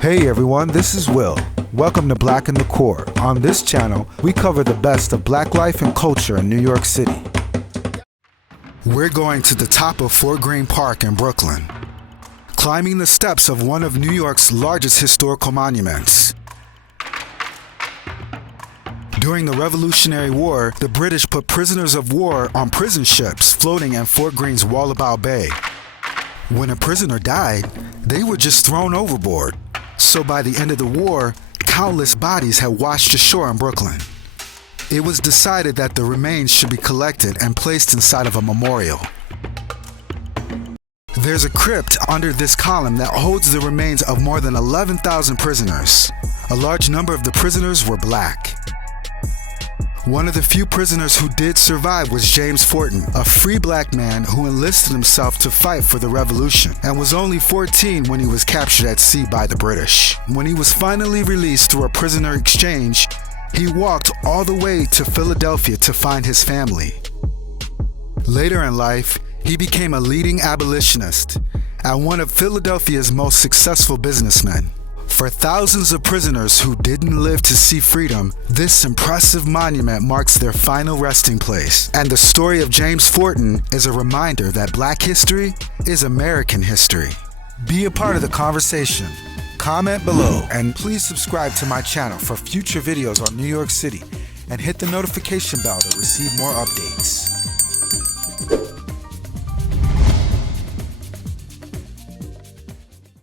Hey everyone, this is Will. Welcome to Black in the Core. On this channel, we cover the best of black life and culture in New York City. We're going to the top of Fort Greene Park in Brooklyn, climbing the steps of one of New York's largest historical monuments. During the Revolutionary War, the British put prisoners of war on prison ships floating in Fort Greene's Wallabout Bay. When a prisoner died, they were just thrown overboard. So by the end of the war, countless bodies had washed ashore in Brooklyn. It was decided that the remains should be collected and placed inside of a memorial. There's a crypt under this column that holds the remains of more than 11,000 prisoners. A large number of the prisoners were black. One of the few prisoners who did survive was James Forten, a free black man who enlisted himself to fight for the revolution and was only 14 when he was captured at sea by the British. When he was finally released through a prisoner exchange, he walked all the way to Philadelphia to find his family. Later in life, he became a leading abolitionist and one of Philadelphia's most successful businessmen. For thousands of prisoners who didn't live to see freedom, this impressive monument marks their final resting place. And the story of James Forten is a reminder that black history is American history. Be a part of the conversation. Comment below and please subscribe to my channel for future videos on New York City and hit the notification bell to receive more updates.